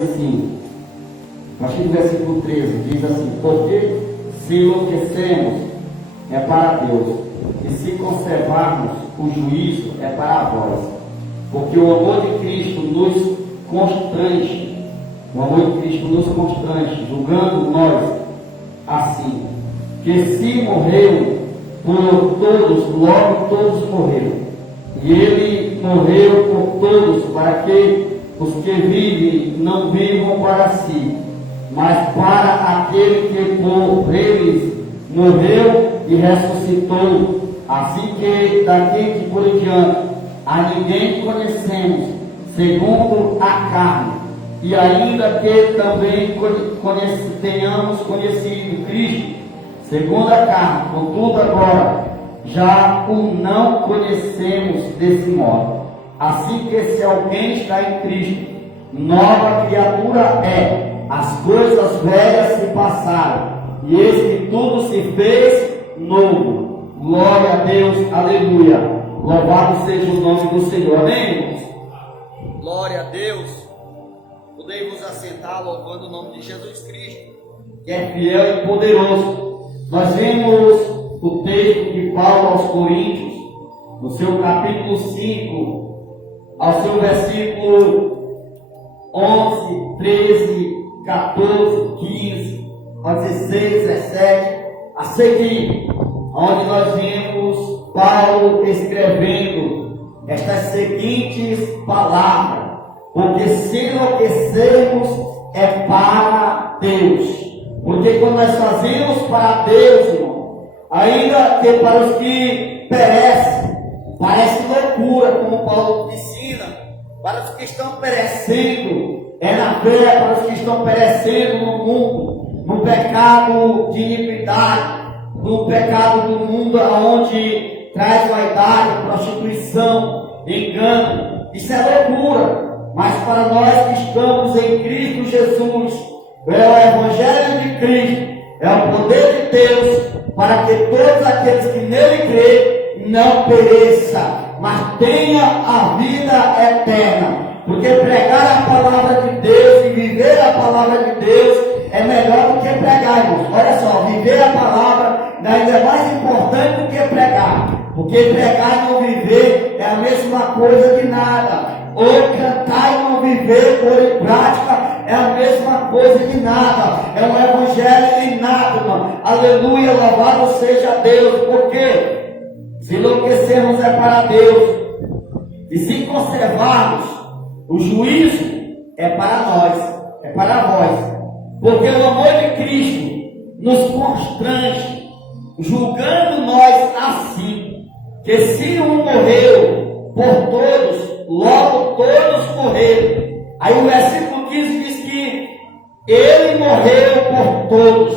assim, a partir do versículo 13, diz assim: porque se enlouquecemos é para Deus, e se conservarmos o juízo é para vós, porque o amor de Cristo nos constrange, julgando nós assim, que se morreu por todos, logo todos morreram, e ele morreu por todos, para que os que vivem não vivam para si, mas para aquele que por eles morreu e ressuscitou. Assim que daqui por em diante a ninguém conhecemos segundo a carne, e ainda que também tenhamos conhecido Cristo segundo a carne, contudo agora já o não conhecemos desse modo. Assim que se alguém está em Cristo, nova criatura é, as coisas velhas se passaram, e eis que tudo se fez novo. Glória a Deus, aleluia. Louvado seja o nome do Senhor, amém, irmãos? Glória a Deus. Podemos assentar louvando o nome de Jesus Cristo, que é fiel e poderoso. Nós vemos o texto de Paulo aos Coríntios, no seu capítulo 5, ao seu versículo 11, 13, 14, 15, 16, 17, a seguir, onde nós vemos Paulo escrevendo estas seguintes palavras: porque se enlouquecermos é para Deus. Porque quando nós fazemos para Deus, irmão, ainda que para os que perecem, parece loucura, como Paulo ensina, para os que estão perecendo, é na fé, para os que estão perecendo no mundo, no pecado de iniquidade, no pecado do mundo, onde traz vaidade, prostituição, engano. Isso é loucura. Mas para nós que estamos em Cristo Jesus, é o Evangelho de Cristo, é o poder de Deus, para que todos aqueles que nele creem não pereça, mas tenha a vida eterna. Porque pregar a palavra de Deus e viver a palavra de Deus é melhor do que pregar, irmãos. Olha só, viver a palavra ainda é mais importante do que pregar. Porque pregar e não viver é a mesma coisa de nada. Ou cantar e não viver, pôr em prática, é a mesma coisa de nada. É um evangelho inato, irmão. Aleluia, louvado seja Deus. Porque se enlouquecermos é para Deus, e se conservarmos, o juízo é para nós, é para vós. Porque o amor de Cristo nos constrange, julgando nós assim, que se um morreu por todos, logo todos morreram. Aí o versículo 15 diz que ele morreu por todos,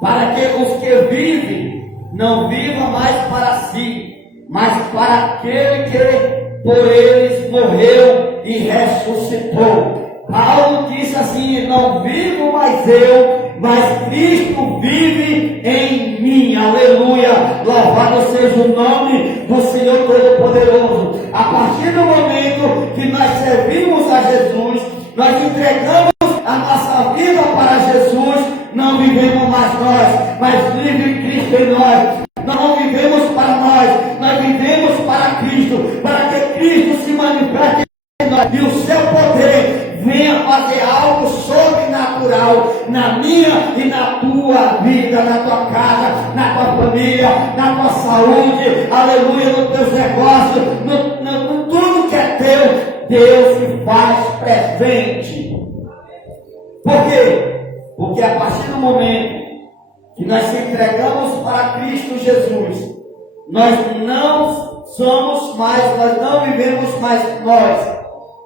para que os que vivem não vivam mais para si, mas para aquele que por eles morreu e ressuscitou. Paulo disse assim: não vivo mais eu, mas Cristo vive em mim. Aleluia, louvado seja o nome do Senhor Todo-Poderoso. A partir do momento que nós servimos a Jesus, nós entregamos a nossa vida para Jesus, não vivemos mais nós, mas vive Cristo em nós. Nós não vivemos para nós vivemos para Cristo, para que Cristo se manifeste em nós e o seu poder venha fazer algo sobrenatural na minha e na tua vida, na tua casa, na tua família, na tua saúde, aleluia, nos teus negócios, no tudo que é teu, Deus se faz presente. Por quê? Porque a partir do momento que nós se entregamos para Cristo Jesus, nós não somos mais, nós não vivemos mais nós,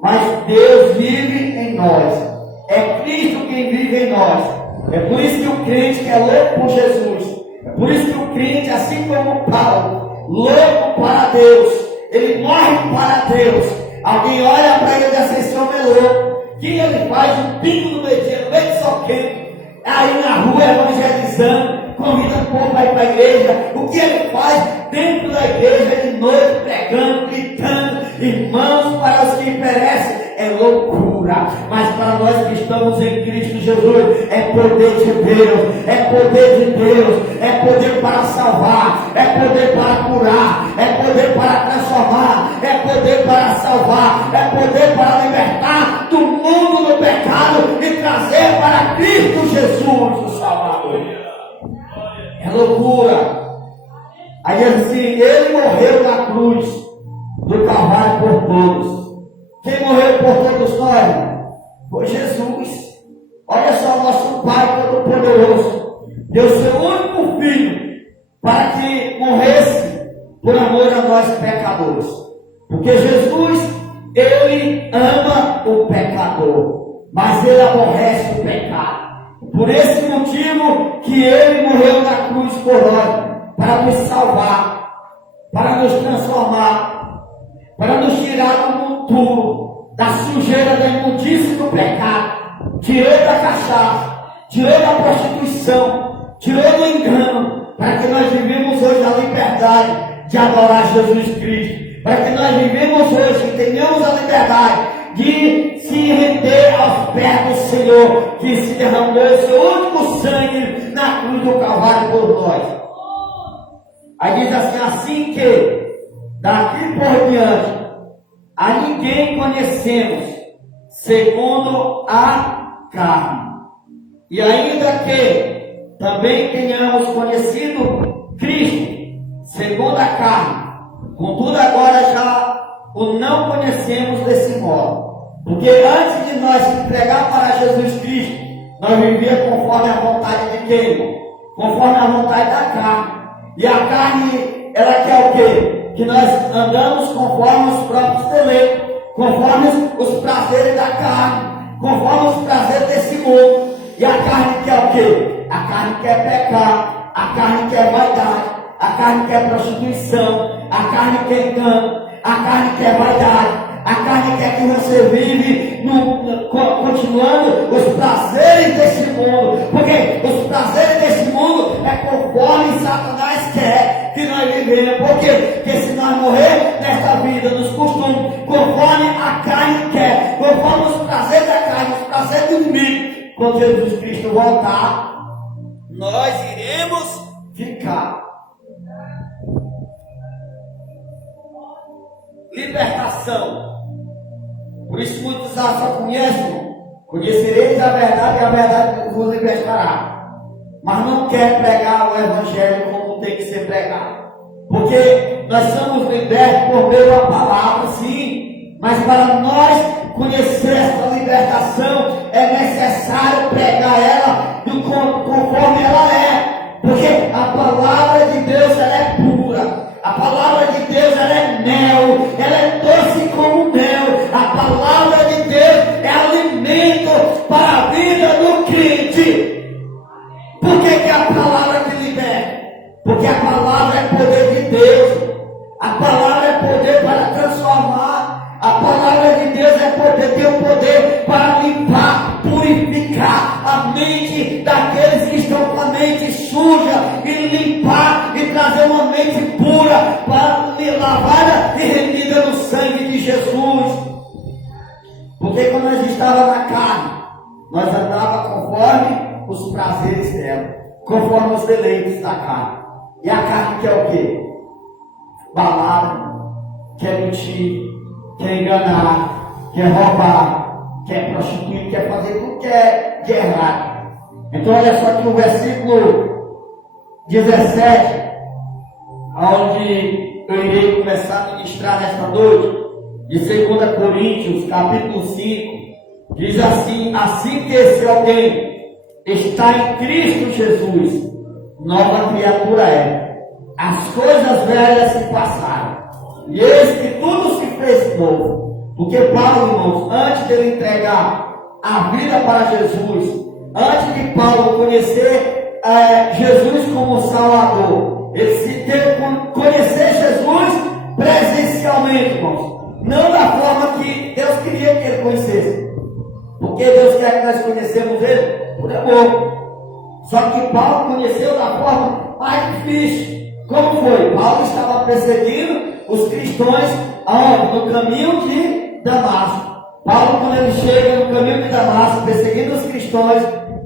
mas Deus vive em nós. É Cristo quem vive em nós. É por isso que o crente que é louco por Jesus, é por isso que o crente, assim como Paulo, louco para Deus, ele morre para Deus. Alguém olha para ele e diz assim: esse homem é louco. Que ele faz um pingo no meio de sol quente, aí na rua evangelizando, convida o povo para ir para a igreja. O que ele faz dentro da igreja de noite, pregando, gritando: irmãos, para os que perecem é loucura, mas para nós que estamos em Cristo Jesus, é poder de Deus, é poder de Deus, é poder para salvar, é poder para curar, é poder para transformar, é poder para salvar, é poder para libertar do mundo do pecado e trazer para Cristo Jesus, o Salvador. É loucura. Aí diz assim, ele morreu na cruz do Calvário por todos. Quem morreu por todos nós? Foi Jesus. Olha só, nosso Pai Todo-Poderoso deu seu único Filho para que morresse por amor a nós pecadores. Porque Jesus, ele ama o pecador, mas ele aborrece o pecado. Por esse motivo que ele morreu na cruz por nós, para nos salvar, para nos transformar, para nos tirar do monturo, da sujeira, da imundícia do pecado, tirou da cachaça, tirou da prostituição, tirou do engano, para que nós vivemos hoje a liberdade de adorar Jesus Cristo, para que nós vivemos hoje e tenhamos a liberdade de se render aos pés do Senhor, que se derramou o seu único sangue na cruz do Calvário por nós. Aí diz assim que daqui por diante a ninguém conhecemos segundo a carne. E ainda que também tenhamos conhecido Cristo segundo a carne, contudo agora já o não conhecemos desse modo. Porque antes de nós se entregar para Jesus Cristo, nós vivíamos conforme a vontade de quem? Conforme a vontade da carne. E a carne, ela quer o quê? Que nós andamos conforme os próprios deleitos, conforme os prazeres da carne, conforme os prazeres desse mundo. E a carne quer o quê? A carne quer pecar, a carne quer vaidade, a carne quer prostituição, a carne quer engano, a carne quer vaidade. A carne quer que você vive continuando os prazeres desse mundo, porque os prazeres desse mundo é conforme Satanás quer que nós vivemos. Por quê? Porque se nós morrer nesta vida, nos costumes, conforme a carne quer, conforme os prazeres da carne, os prazeres do inimigo, quando Jesus Cristo voltar, nós iremos ficar. Libertação. Por isso muitos só conhecereis a verdade e a verdade vos libertará. Mas não quer pregar o evangelho como tem que ser pregado. Porque nós somos libertos por meio da palavra, sim. Mas para nós conhecer essa libertação é necessário pregar ela conforme ela é. Porque a palavra de Deus ela é pura. A palavra de Deus ela é mel, ela é doce como mel. A palavra de Deus é alimento para a vida do crente. Por que a palavra te liberta? Porque a palavra é poder de Deus. A palavra é poder para transformar. A palavra de Deus é poder, tem o poder para limpar, purificar a mente daqueles que estão com a mente suja e limpar e trazer uma mente pura para lavada e remida no sangue de Jesus. Porque quando nós estávamos na carne, nós andávamos conforme os prazeres dela, conforme os deleites da carne. E a carne quer o quê? Balada, quer mentir, quer enganar, quer roubar, quer prostituir, quer fazer tudo que é errado. Então olha só aqui o versículo 17, onde eu irei começar a ministrar nesta noite, de 2 Coríntios, capítulo 5, diz assim: assim que se alguém está em Cristo Jesus, nova criatura é. As coisas velhas se passaram, e eis que tudo se fez novo. Porque Paulo, irmãos, antes de ele entregar a vida para Jesus, antes de Paulo conhecer Jesus como Salvador, ele se teve que conhecer Jesus presencialmente, irmãos. Não da forma que Deus queria que ele conhecesse. Porque Deus quer que nós conhecemos ele por amor. Só que Paulo conheceu da forma mais difícil. Como foi? Paulo estava perseguindo os cristãos aonde? No caminho de Damasco. Paulo, quando ele chega no caminho de Damasco, perseguindo os cristãos,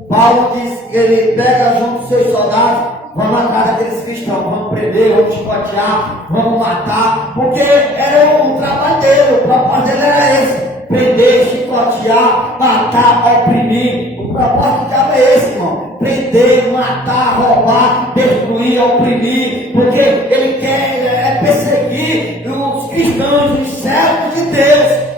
Paulo diz que ele pega junto os seus soldados, vamos atrás daqueles cristãos, vamos prender, vamos chicotear, vamos matar, porque era o trabalho dele, o propósito dele era esse: prender, chicotear, matar, oprimir. O propósito do diabo é esse, irmão: prender, matar, roubar, destruir, oprimir, porque ele quer perseguir os cristãos, os servos de Deus.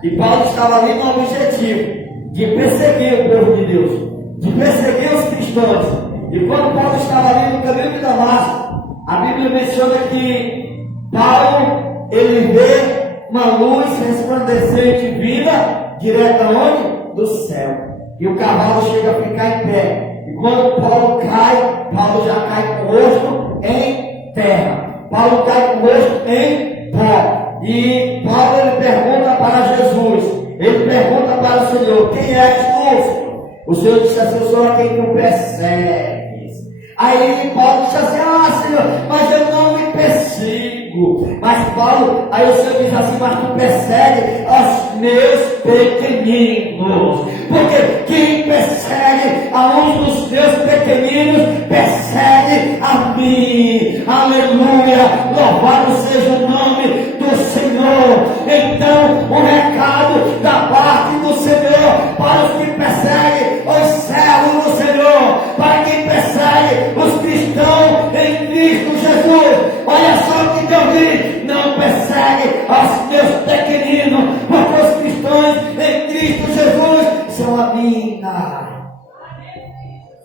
E Paulo estava ali no objetivo de perseguir o povo de Deus, de perseguir os cristãos. E quando Paulo estava ali no caminho de Damasco, a Bíblia menciona que Paulo, ele vê uma luz resplandecente vinda direto aonde? Do céu. E o cavalo chega a ficar em pé. E quando Paulo cai, Paulo já cai com o rosto em terra. Paulo cai com o rosto em pó. E Paulo, ele pergunta para Jesus, ele pergunta para o Senhor: quem és tu, Senhor? O Senhor disse assim: eu sou aquele que tu persegues. Aí Paulo disse assim: ah, Senhor, mas eu não me persigo. Mas Paulo, aí o Senhor diz assim: mas tu persegue aos meus pequeninos. Porque quem persegue a um dos meus pequeninos, persegue a mim. Aleluia, louvado seja o nome do Senhor. Então, o recado da parte do Senhor para os que perseguem os servos do Senhor, para quem persegue os cristãos em Cristo Jesus. Olha só o que Deus diz: não persegue aos meus pequeninos, porque os cristãos em Cristo Jesus são a mina.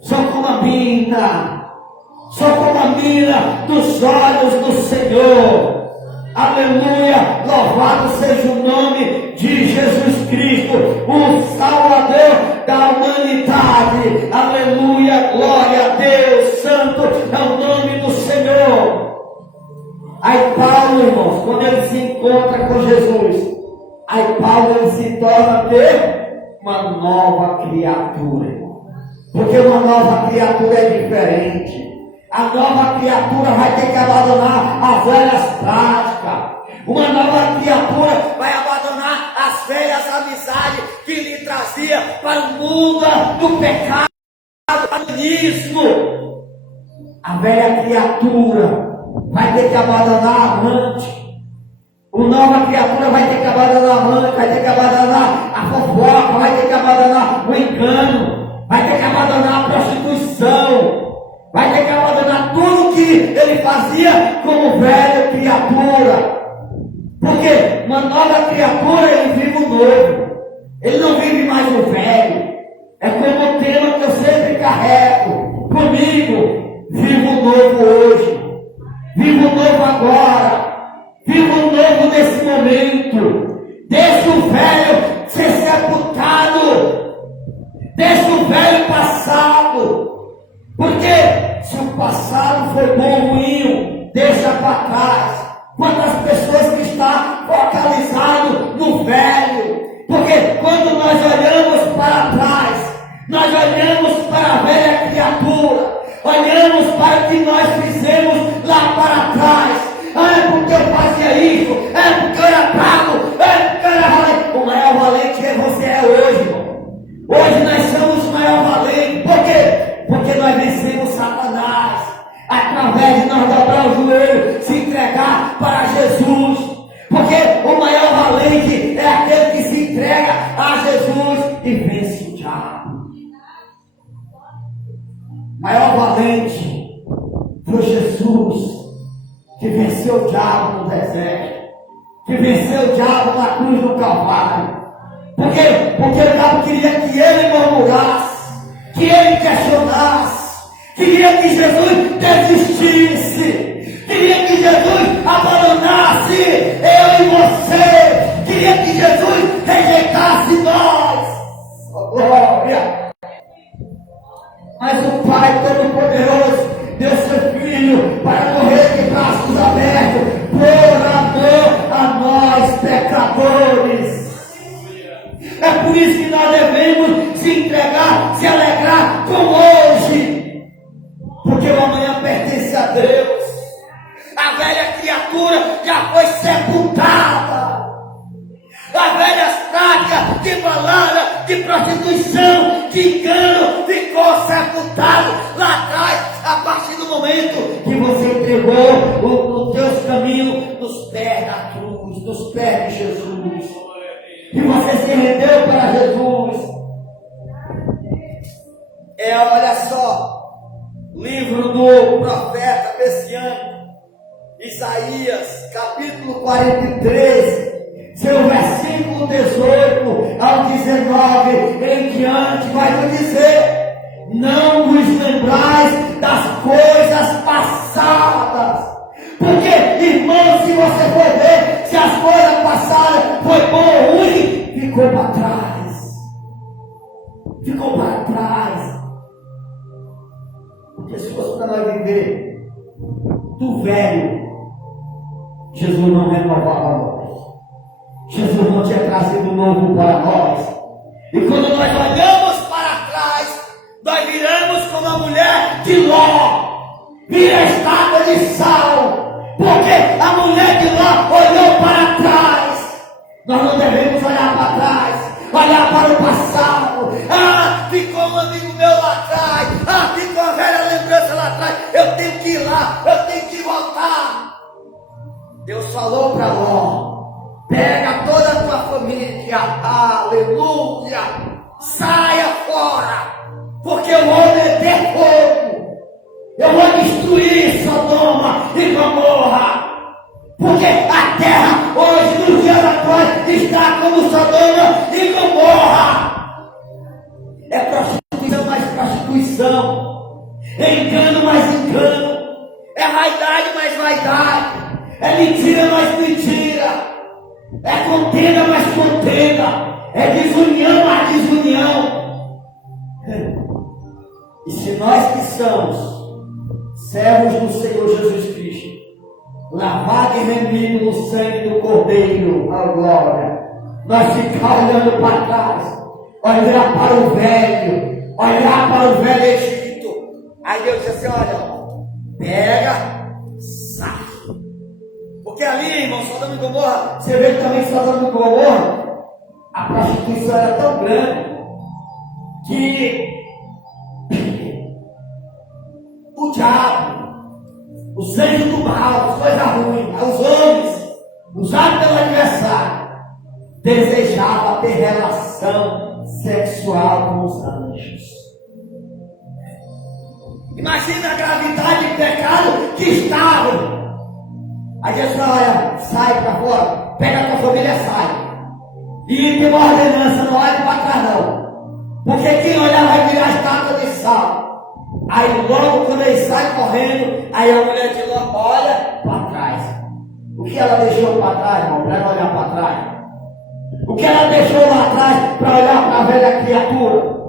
São como a mina. São como a mina dos olhos do Senhor. Aleluia, louvado seja o nome de Jesus Cristo, o Salvador da humanidade. Aleluia, glória a Deus, santo é o nome do Senhor. Aí Paulo, irmãos, quando ele se encontra com Jesus, aí Paulo, ele se torna uma nova criatura, irmão. Porque uma nova criatura é diferente. A nova criatura vai ter que abandonar as velhas práticas. Uma nova criatura vai abandonar as velhas amizades que lhe trazia para o mundo do pecado, do humanismo. A velha criatura vai ter que abandonar a amante. A nova criatura vai ter que abandonar a amante, vai ter que abandonar a fofoca, vai ter que abandonar o engano, vai ter que abandonar a prostituição. Vai ter que abandonar tudo que ele fazia como velha criatura. Porque uma nova criatura, ele vive o novo. Ele não vive mais o velho. É como o tema que eu sempre carrego comigo: vivo o novo hoje, vivo o novo agora, vivo o novo nesse momento. Deixa o velho ser sepultado, deixa o velho passado. Porque se o passado foi bom ou ruim, deixa para trás. Quantas pessoas que estão focalizadas no velho? Porque quando nós olhamos para trás, nós olhamos para a velha criatura, olhamos para o que nós fizemos lá para trás. Ah, é porque eu fazia isso, é porque eu era bravo, é porque eu era valente. O maior valente que você é hoje, irmão. Hoje nós somos o maior valente. Por quê? Porque nós vencemos Satanás através de nós dobrar o joelho, se entregar para Jesus. Porque o maior valente é aquele que se entrega a Jesus e vence o diabo. O maior valente foi Jesus, que venceu o diabo no deserto, que venceu o diabo na cruz do Calvário. Porque o diabo queria que ele murmurasse, que ele questionasse, queria que Jesus desistisse, queria que Jesus abandonasse eu e você, queria que Jesus rejeitasse nós. Oh, glória! Mas o Pai Todo-Poderoso deu seu Filho para morrer de braços abertos por amor a nós pecadores. É por isso que nós devemos se entregar, se alegrar com hoje. Porque o amanhã pertence a Deus. A velha criatura já foi sepultada. As velhas de balada, de prostituição, de engano, ficou sepultado lá atrás, a partir do momento que você entregou os teus caminhos nos pés da cruz, nos pés de Jesus, e você se rendeu para Jesus. Olha só, livro do profeta messiânico Isaías, capítulo 43, seu versículo 18 ao 19 em diante, vai nos dizer: não vos lembrais das coisas passadas. Porque, irmão, se você for ver, se as coisas passadas foi bom ou ruim, ficou para trás. Ficou para trás. Porque se fosse para nós viver do velho, Jesus não renovava nós. Jesus não tinha trazido novo para nós. E quando nós olhamos para trás, nós viramos como a mulher de Ló, vira a estátua de sal, porque a mulher de Ló olhou para trás. Nós não devemos olhar para trás, olhar para o passado. Ficou um amigo meu lá atrás, ficou a velha lembrança lá atrás, eu tenho que ir lá, eu tenho que voltar. Deus falou para Ló: pega toda a tua família, aleluia, saia fora, porque eu vou meter fogo, eu vou destruir Sodoma e Gomorra, porque a terra hoje, nos dias atuais, está como Sodoma e Gomorra. É prostituição mais prostituição, é engano mais engano, é vaidade mais vaidade, é mentira mais mentira, é contenda mais contenda, é desunião mais desunião. E se nós que somos servos do Senhor Jesus Cristo, lavado e remido no sangue do Cordeiro, a glória, nós ficar olhando para trás, olhar para o velho Egito, aí Deus diz assim: olha, pega, sai. Porque ali, irmão, Sodoma e Gomorra, você vê que também Sodoma e Gomorra, a prostituição era tão grande que o diabo, os anjos do mal, as coisas ruins, os homens, usados pelo adversário, desejavam ter relação sexual com os anjos. Imagina a gravidade de pecado que estavam. Aí Jesus fala: olha, sai para fora, pega a tua família, sai. E tem uma ordenança, não olhe para trás não, porque quem olhar vai virar estátua de sal. Aí logo quando ele sai correndo, aí a mulher de Ló olha para trás. O que ela deixou para trás, irmão, para não olhar para trás? O que ela deixou lá atrás para olhar para a velha criatura?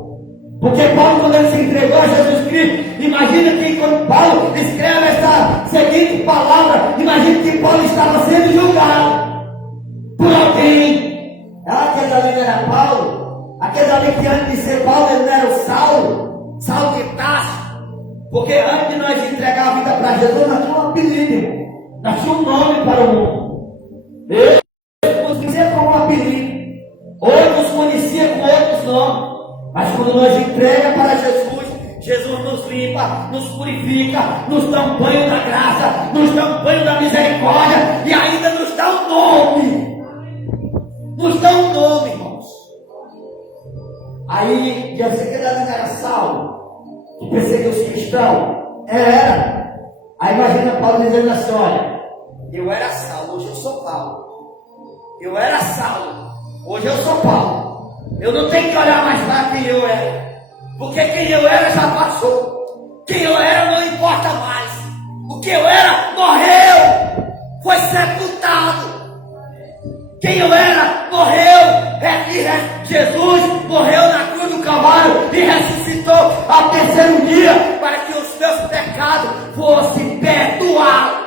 Porque Paulo, quando ele se entregou a Jesus Cristo, imagina que quando Paulo escreve essa seguinte palavra, imagina que Paulo estava sendo julgado por alguém. Aquele ali não era Paulo, aquele ali que antes de ser Paulo ele não era o Saulo, Saulo de Tarso. Porque antes de nós entregar a vida para Jesus, nós tínhamos um apelido, nós tínhamos um nome para o mundo. Ele nos conhecia como um apelido, hoje nos conhecia com outros nomes. Mas quando nós entregamos para Jesus, Jesus nos limpa, nos purifica, nos dá um banho da graça, nos dá um banho da misericórdia e ainda nos dá um nome. Nos dá um nome, irmãos. Aí, já sei que ele não era Saulo, que perseguiu os cristãos. Era. Aí imagina Paulo dizendo assim: olha, eu era Saulo, hoje eu sou Paulo. Eu era Saulo, hoje eu sou Paulo. Eu não tenho que olhar mais para quem eu era, porque quem eu era já passou. Quem eu era não importa mais. O que eu era morreu, foi sepultado. Quem eu era morreu. Jesus morreu na cruz do Calvário e ressuscitou ao terceiro dia para que os meus pecados fossem perdoados.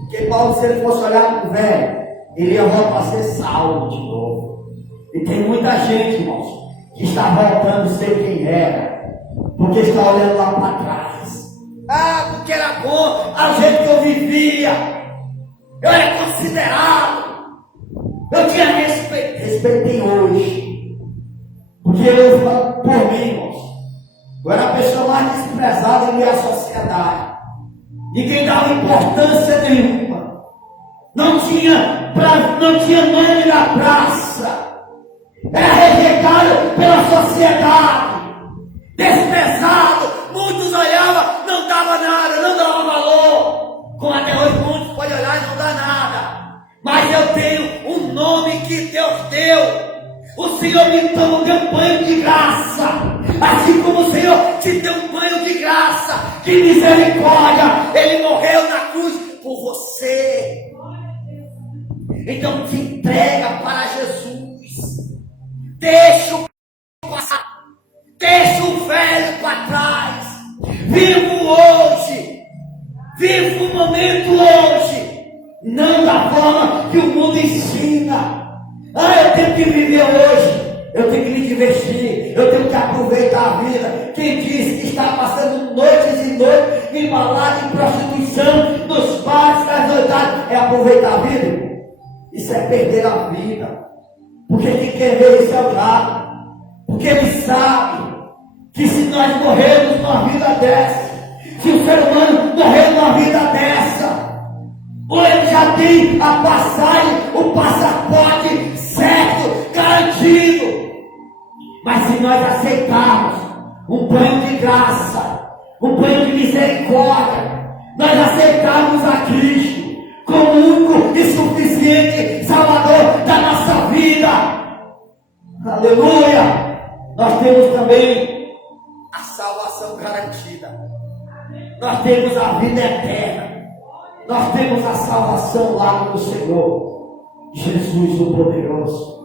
Porque Paulo, se ele fosse olhar para o velho, ele ia voltar a ser Saulo de novo. E tem muita gente, irmãos, que está voltando a ser quem era, porque está olhando lá para trás. Porque era bom, a gente que eu vivia, eu era considerado, Eu tinha respeito, respeitei hoje. Porque eu falo por mim, irmãos. Eu era a pessoa mais desprezada em minha sociedade. Ninguém dava importância nenhuma. Não tinha nome na praça. Era rejeitado pela sociedade. Desprezado. Muitos olhavam, não dava nada, não dava valor. Como até hoje muitos podem olhar e não dá nada. Mas eu tenho um nome que Deus deu. O Senhor me deu um banho de graça. Assim como o Senhor te deu um banho de graça, de misericórdia. Ele morreu na cruz por você. Então te entrega para Jesus. Deixa o passado. Deixa o velho para trás. Vivo hoje. Vivo o momento hoje. Não da forma que o mundo ensina. Eu tenho que viver hoje. Eu tenho que me divertir. Eu tenho que aproveitar a vida. Quem diz que está passando noites e noites em balada, em prostituição, nos bares, nas noitadas, é aproveitar a vida? Isso é perder a vida. Porque quem quer ver isso é o diabo. Porque ele sabe que se nós morrermos numa vida dessa, se o ser humano morrer numa vida dessa, ou ele já tem a passagem, o passaporte certo, garantido. Mas se nós aceitarmos um banho de graça, um banho de misericórdia, nós aceitarmos a Cristo como único e suficiente Salvador da nossa vida, aleluia, nós temos também a salvação garantida. Nós temos a vida eterna. Nós temos a salvação lá no Senhor Jesus o poderoso.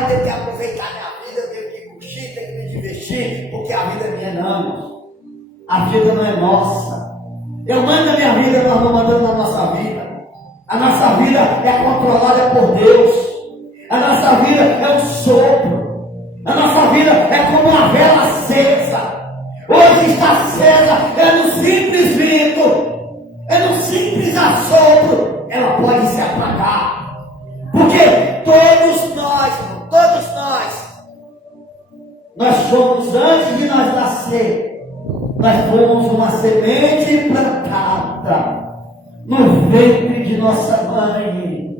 Eu tenho que aproveitar minha vida, eu tenho que curtir, tenho que me divertir, porque a vida é minha. Não, a vida não é nossa. Eu mando a minha vida, nós não mandamos a nossa vida. A nossa vida é controlada por Deus. A nossa vida é um sopro. A nossa vida é como uma vela acesa. Hoje está acesa, é no simples vento, é no simples assopro, ela pode se apagar. Porque todos nós somos, antes de nós nascer, nós fomos uma semente plantada no ventre de nossa mãe.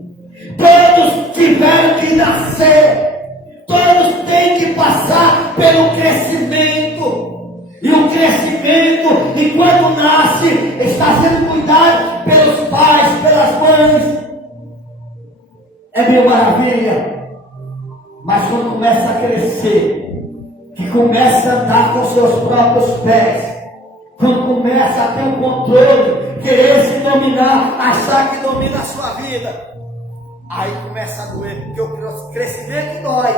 Todos tiveram que nascer. Todos têm que passar pelo crescimento. E o crescimento, enquanto nasce, está sendo cuidado pelos pais, pelas mães. É mil maravilha. Mas quando começa a crescer, que começa a andar com seus próprios pés, quando começa a ter um controle, querer se dominar, achar que domina a sua vida, aí começa a doer, porque o crescimento dói.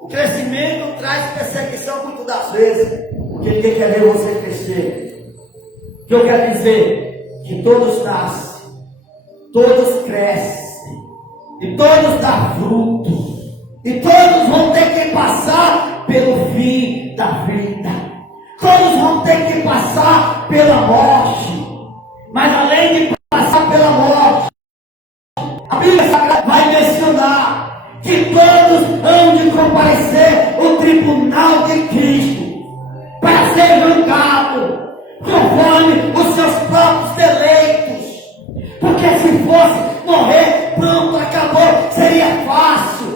O crescimento traz perseguição muitas das vezes, porque ninguém quer ver você crescer. O que eu quero dizer? Que todos nascem, todos crescem, e todos dão frutos, e todos vão ter que passar pelo fim da vida. Todos vão ter que passar pela morte. Mas além de passar pela morte, a Bíblia Sagrada vai mencionar que todos hão de comparecer o tribunal de Cristo para ser julgado conforme os seus próprios deleitos. Porque se fosse morrer, pronto, acabou, seria fácil.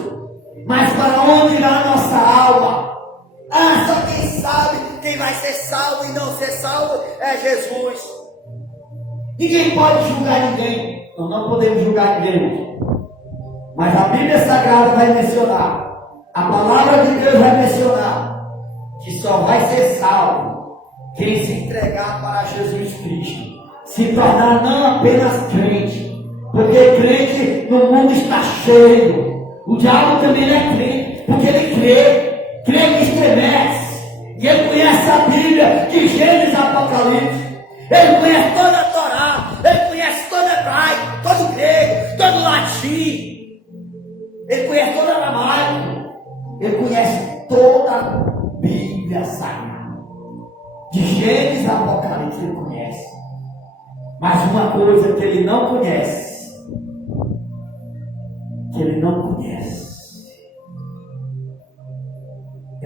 Mas para onde irá a nossa alma? Só quem sabe quem vai ser salvo e não ser salvo é Jesus. Ninguém pode julgar ninguém. Nós não podemos julgar ninguém. Mas a Bíblia Sagrada vai mencionar, a palavra de Deus vai mencionar, que só vai ser salvo quem se entregar para Jesus Cristo, se tornar não apenas crente, porque crente no mundo está cheio. O diabo também é crente, porque ele crê que estremece, e ele conhece a Bíblia, de Gênesis a Apocalipse, ele conhece toda a Torá, ele conhece todo hebraico, todo grego, todo latim, ele conhece todo aramaico, ele conhece toda a Bíblia Sagrada, de Gênesis a Apocalipse ele conhece. Mas uma coisa que ele não conhece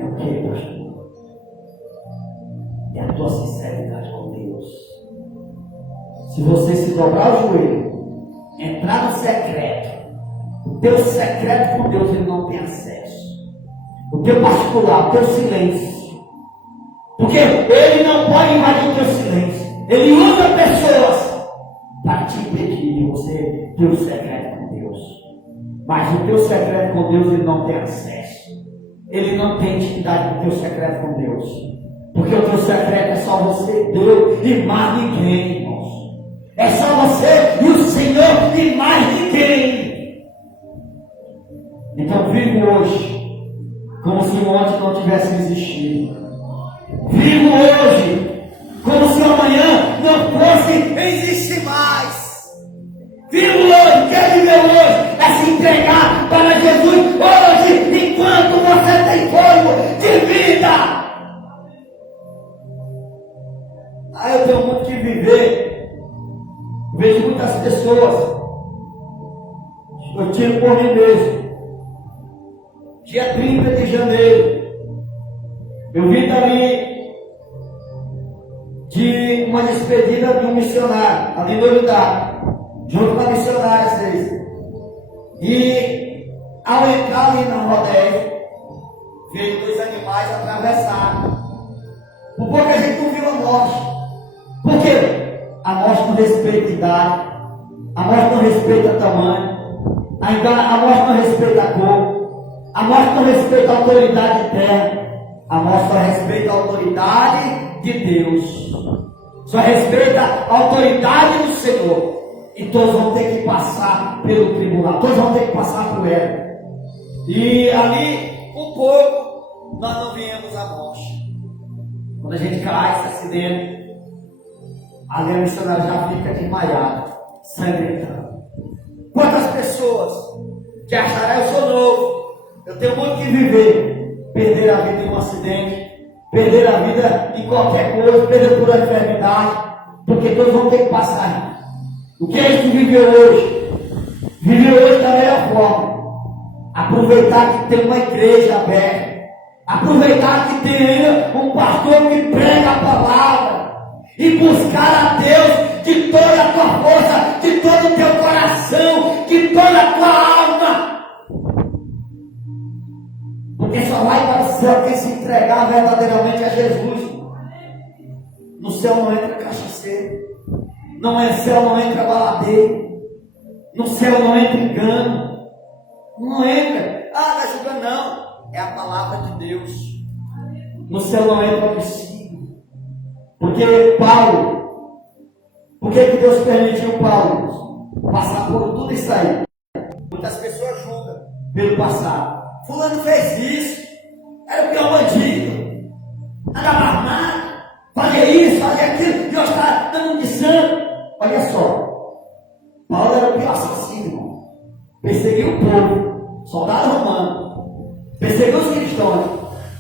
É o que, pastor? É a tua sinceridade com Deus. Se você se dobrar o joelho, entrar no secreto, o teu secreto com Deus ele não tem acesso. O teu particular, o teu silêncio. Porque ele não pode invadir o teu silêncio. Ele usa pessoas para te impedir de você ter o secreto com Deus. Mas o teu secreto com Deus ele não tem acesso. Ele não tem intimidade com o teu secreto com Deus. Porque o teu secreto é só você, Deus e mais ninguém, irmãos. É só você e o Senhor e mais ninguém. Então vivo hoje como se ontem não tivesse existido. Vivo hoje como se amanhã não fosse existir mais. Vivo hoje, quer viver hoje, é se entregar para Jesus hoje, enquanto você tem fôlego de vida. Eu tenho muito que viver. Vejo muitas pessoas. Eu tiro por mim mesmo. Dia 30 de janeiro, eu vim dali de uma despedida de um missionário, ali no Unidade, junto com a missionária 6. E ao entrar ali na rodeia, veio 2 animais atravessar. Por pouco a gente não viu a morte. Por quê? A morte não respeita idade, a morte não respeita tamanho, a morte não respeita a cor. A morte não respeita a autoridade eterna. A morte só respeita a autoridade de Deus. Só respeita a autoridade do Senhor. E todos vão ter que passar pelo tribunal. Todos vão ter que passar por ela. E ali, um pouco, nós não viemos à morte. Quando a gente cai, se acidenta, ali a missionária já fica desmaiada, sangrentando. Quantas pessoas que acharam eu sou novo, eu tenho muito que viver, perder a vida em um acidente, perder a vida em qualquer coisa, perder por uma enfermidade, porque todos vão ter que passar. O que a gente viveu hoje? Viveu hoje da melhor forma. Aproveitar que tem uma igreja aberta, aproveitar que tem ainda um pastor que prega a palavra, e buscar a Deus de toda a tua força, de todo o teu coração, de toda a tua alma. Porque só vai para o céu quem se entregar verdadeiramente a Jesus. No céu não entra cachaceiro. No céu não entra baladeiro. No céu não entra engano. Não entra. Está julgando, não. É a palavra de Deus. No céu não entra homicídio. Porque Paulo, por que Deus permitiu Paulo passar por tudo isso aí? Muitas pessoas julgam pelo passado. Fulano fez isso, era o pior bandido, andava armado, fazia isso, fazia aquilo, e hoje está dando de sangue. Olha só, Paulo era o pior assassino, irmão. Perseguiu o povo, soldado romano, perseguiu os cristãos,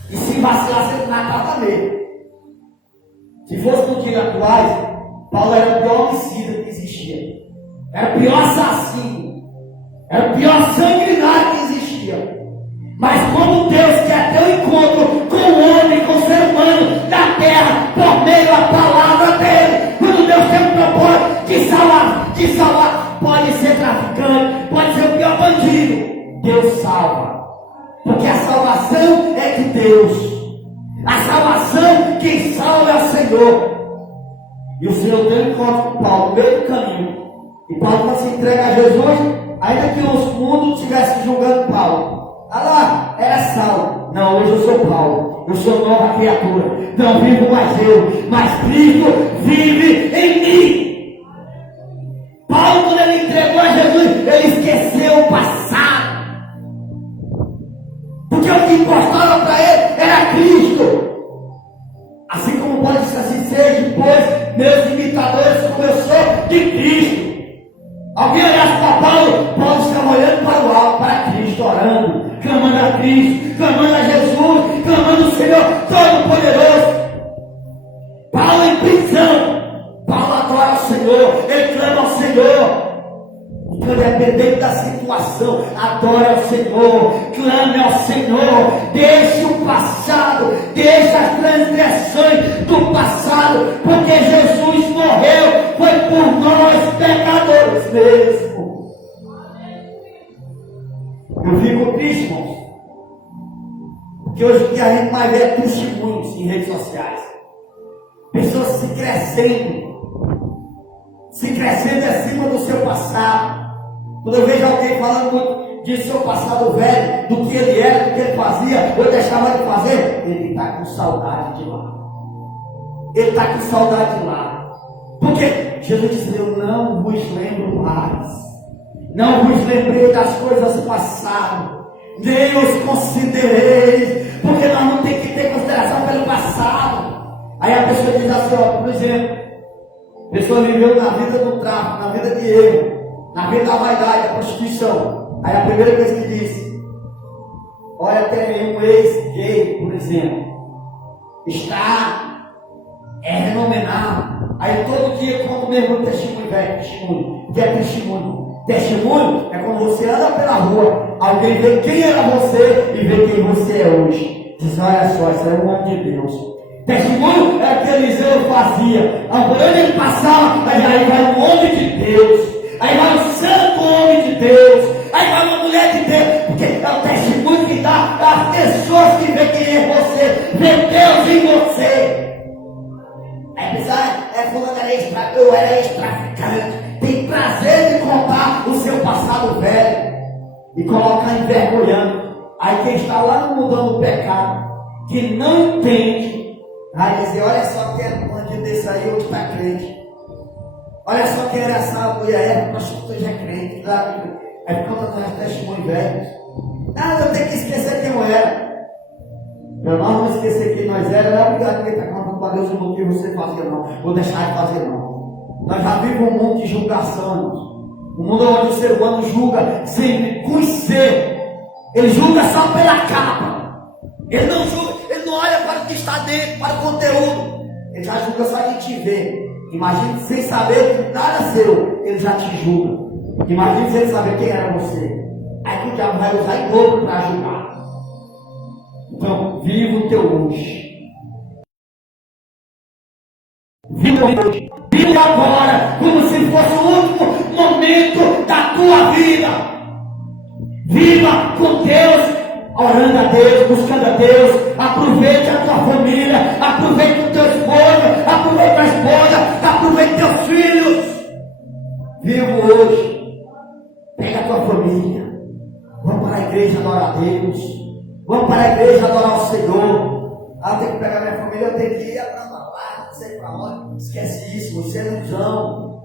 e se vacilasse ele matava mesmo. Se fosse no dia atuais, Paulo era o pior homicida que existia, era o pior assassino, era o pior sanguinário que existia. Mas como Deus quer ter um encontro com o homem, com o ser humano na terra, por meio da palavra dele, quando Deus tem um propósito de salvar, pode ser traficante, pode ser o pior bandido, Deus salva. Porque a salvação é de Deus. A salvação, quem salva é o Senhor. E o Senhor tem um encontro com Paulo no meio do caminho. E Paulo não se entrega a Jesus, ainda que o mundo estivesse julgando Paulo. Ah lá, era Saulo. Não, hoje eu sou Paulo. Eu sou nova criatura. Não vivo mais eu, mas Cristo vive em mim. Paulo, quando ele entregou a Jesus, ele esqueceu o passado. Porque o que importava para ele era Cristo. Assim como pode assim ser depois, meus imitadores, como eu sou de Cristo. Alguém olhasse para Paulo, Paulo estava olhando para o alto, para Cristo, orando, clamando a Cristo, clamando a Jesus, clamando o Senhor Todo-Poderoso. Paulo em prisão, Paulo adora o Senhor, ele clama ao Senhor. Independente da situação, adore ao Senhor, clame ao Senhor, deixe o passado tempo triste, irmãos. Porque hoje em dia a gente mais vê testemunhos em redes sociais. Pessoas se crescendo acima do seu passado. Quando eu vejo alguém falando muito de seu passado velho, do que ele era, do que ele fazia, ou deixava de fazer, ele está com saudade de lá. Ele está com saudade de lá. Porque Jesus disse: eu não vos lembro mais. Não vos lembrei das coisas passadas, nem os considerei, porque nós não temos que ter consideração pelo passado. Aí a pessoa diz assim, ó, por exemplo, a pessoa viveu na vida do tráfico, na vida de erro, na vida da vaidade, da prostituição. Aí a primeira coisa que diz: olha, tem um ex-gay, por exemplo, está fenomenal. Aí todo dia conta o mesmo testemunho, velho, testemunho. O que é testemunho? Testemunho é quando você anda pela rua, alguém vê quem era você e vê quem você é hoje. Diz: olha só, isso é um homem de Deus. Testemunho é o que Eliseu fazia. Por onde ele passava, aí vai um homem de Deus, aí vai um santo homem de Deus, aí vai uma mulher de Deus, porque é o testemunho que dá às pessoas que vê quem é você, vê Deus em você. Aí pensar, fulano eu era ex-traficante. Tem prazer de contar o seu passado velho e colocar envergonhando. Aí quem está lá no mundão do pecado, que não entende, vai dizer: olha só que era um bandido desse aí, hoje está crente. Olha só que era essa mulher, prostituta já é crente. É por conta dos testemunhos velhos. Eu tenho que esquecer quem eu era. Para nós não esquecer quem nós éramos, não é obrigado ninguém está contando para Deus o que você fazia, não. Vou deixar de fazer, não. Nós já vivemos um mundo de julgação. Um mundo onde o ser humano julga sempre conhecer. Ele julga só pela capa. Ele não julga, ele não olha para o que está dentro, para o conteúdo. Ele já julga só de te ver. Imagine, sem saber nada seu, ele já te julga. Imagine sem saber quem era você. Aí que o diabo vai usar em dobro para julgar. Então, viva o teu hoje. Viva hoje. Viva agora, como se fosse o último momento da tua vida. Viva com Deus, orando a Deus, buscando a Deus. Aproveite a tua família, aproveite o teu esposo, aproveite a esposa, aproveite teus filhos. Viva hoje. Pega a tua família. Vamos para a igreja adorar a Deus. Vamos para a igreja adorar o Senhor. Eu tenho que pegar minha família, eu tenho que ir para lá, não sei para onde. Esquece isso, você é ilusão.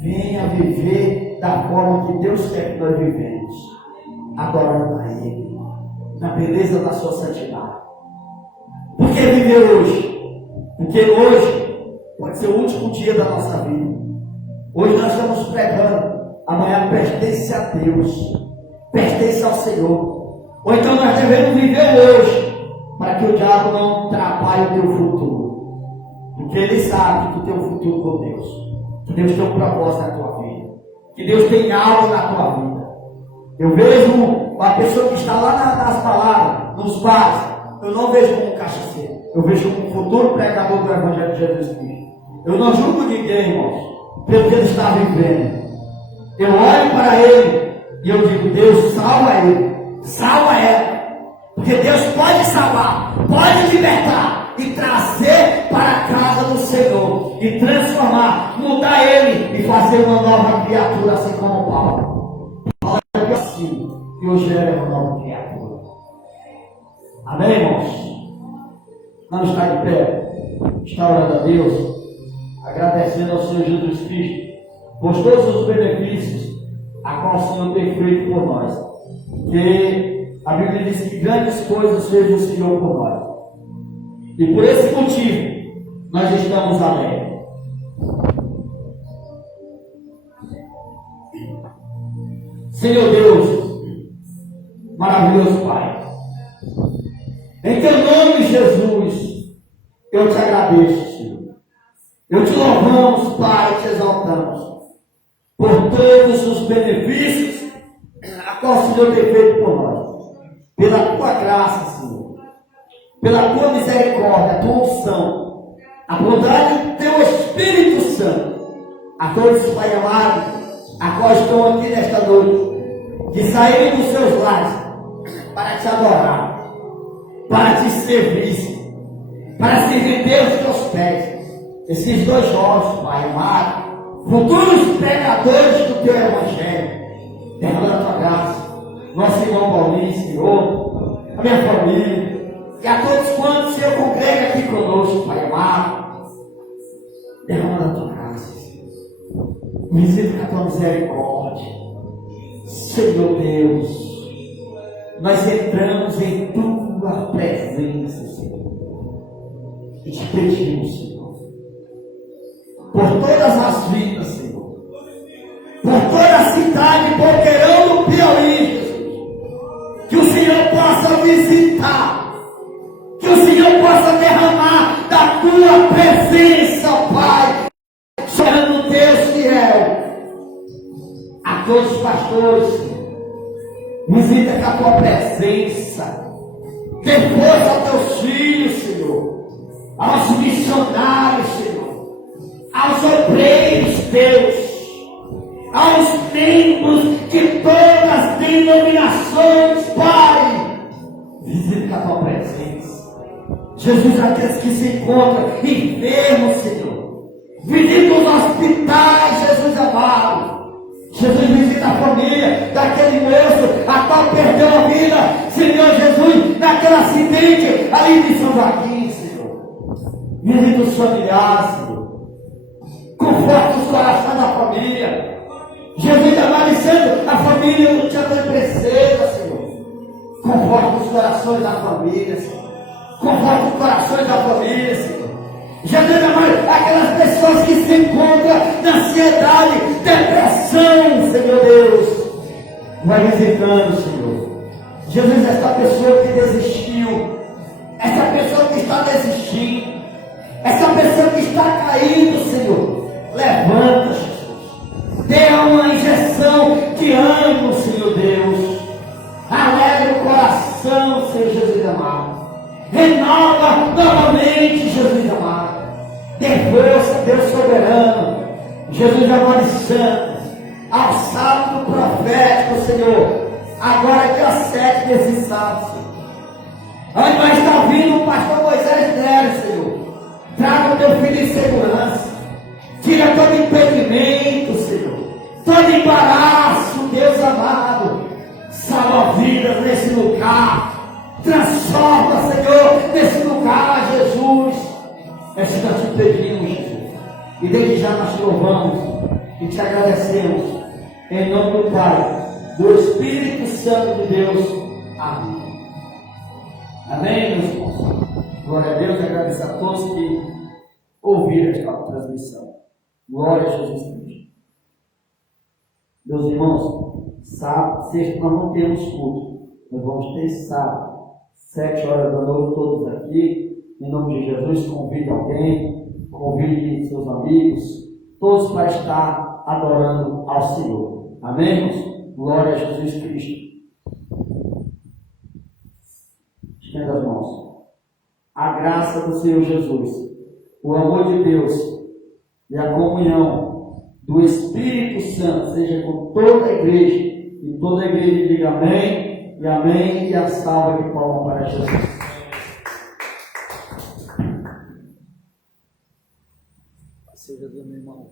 Venha viver da forma que Deus quer que nós vivemos, adorando a Ele, na beleza da sua santidade. Por que viver hoje? Porque hoje pode ser o último dia da nossa vida. Hoje nós estamos pregando, amanhã pertence a Deus, pertence ao Senhor. Ou então nós devemos viver hoje, para que o diabo não atrapalhe o teu futuro. Porque ele sabe que tu tem um futuro com Deus. Que Deus tem um propósito na tua vida. Que Deus tem algo na tua vida. Eu vejo uma pessoa que está lá nas palavras, nos bares. Eu não vejo como um cachaceiro. Eu vejo como um futuro pregador do Evangelho de Jesus Cristo. Eu não julgo ninguém, irmãos, pelo que ele está vivendo. Eu olho para ele e eu digo: Deus, salva ele. Salva ela. Porque Deus pode salvar, pode libertar e trazer para a casa do Senhor e transformar, mudar ele e fazer uma nova criatura, assim como Paulo. Paulo é assim, e hoje ele é uma nova criatura. Amém, irmãos? Vamos estar de pé, está orando a Deus, agradecendo ao Senhor Jesus Cristo por todos os benefícios a qual o Senhor tem feito por nós. Que a Bíblia diz que grandes coisas fez o Senhor por nós. E por esse motivo, nós estamos alegres. Senhor Deus, maravilhoso Pai, em teu nome, Jesus, eu te agradeço, Senhor. Eu te louvamos, Pai, e te exaltamos por todos os benefícios a qual o Senhor tem feito por nós. Pela tua graça, Senhor, pela tua misericórdia, a tua unção, a bondade do teu Espírito Santo, a todos, Pai amado, a qual estão aqui nesta noite, que saíram dos seus lares, te adorar, para te servir, para se render aos teus pés. Esses dois jovens, Pai amado, futuros pregadores do teu evangelho, derrama a tua graça. Nosso irmão Paulinho, Senhor, a minha família, e a todos quantos o Senhor congrega aqui conosco, Pai amado, derrama a tua graça, Senhor. Visita a tua misericórdia, Senhor Deus. Nós entramos em tua presença, Senhor, e te pedimos, Senhor, por todas as vidas, Senhor, por toda a cidade, Boqueirão do Piauí, que o Senhor possa visitar, que o Senhor possa derramar da tua presença, Pai, soberano Deus fiel, a todos os pastores, visita com a tua presença, dê força aos teus filhos, Senhor, aos missionários, Senhor, aos obreiros, Deus, aos membros de todas as denominações, Pai, visita com a tua presença. Jesus, aqueles que se encontram enfermos, Senhor, visita os hospitais, Jesus amado. Jesus, visita a família daquele moço a qual perdeu a vida, Senhor Jesus, naquele acidente ali de São Joaquim, Senhor. Visita os familiares, Senhor. Conforta os corações da família. Jesus, abençoando a família do Tiago de Precisa, Senhor. Conforta os corações da família, Senhor. Conforta os corações da família, Senhor. Jesus amado, aquelas pessoas que se encontram na ansiedade, depressão, Senhor Deus, vai visitando, Senhor. Jesus, essa pessoa que desistiu, essa pessoa que está desistindo, essa pessoa que está caindo, Senhor, levanta, Jesus. Dê uma injeção de ânimo, Senhor Deus. Alegra o coração, Senhor Jesus amado. Renova novamente, Jesus amado. Dê força, Deus soberano, Jesus amado e santo, ao sábado profético, Senhor, agora dia 7 desse sábado, Senhor. Onde vai estar vindo o pastor Moisés Nery, Senhor. Traga o teu filho em segurança. Tira todo impedimento, Senhor. Todo embaraço, Deus amado. Salva vidas nesse lugar. Transforma, Senhor, nesse lugar, Jesus. É isso que nós te pedimos, Jesus. E desde já nós te louvamos e te agradecemos. Em nome do Pai, do Espírito Santo de Deus. Amém. Amém, meus irmãos. Glória a Deus, agradeço a todos que ouviram esta transmissão. Glória a Jesus Cristo. Meus irmãos, sábado, sexta nós não temos culto. Nós vamos ter sábado, 7 horas da noite, todos aqui. Em nome de Jesus, convide alguém, convide seus amigos, todos para estar adorando ao Senhor. Amém, irmãos? Glória a Jesus Cristo. Estenda as mãos. A graça do Senhor Jesus, o amor de Deus e a comunhão do Espírito Santo seja com toda a igreja. E toda a igreja diga amém, e a salva de palmas para Jesus. Seja do meu irmão.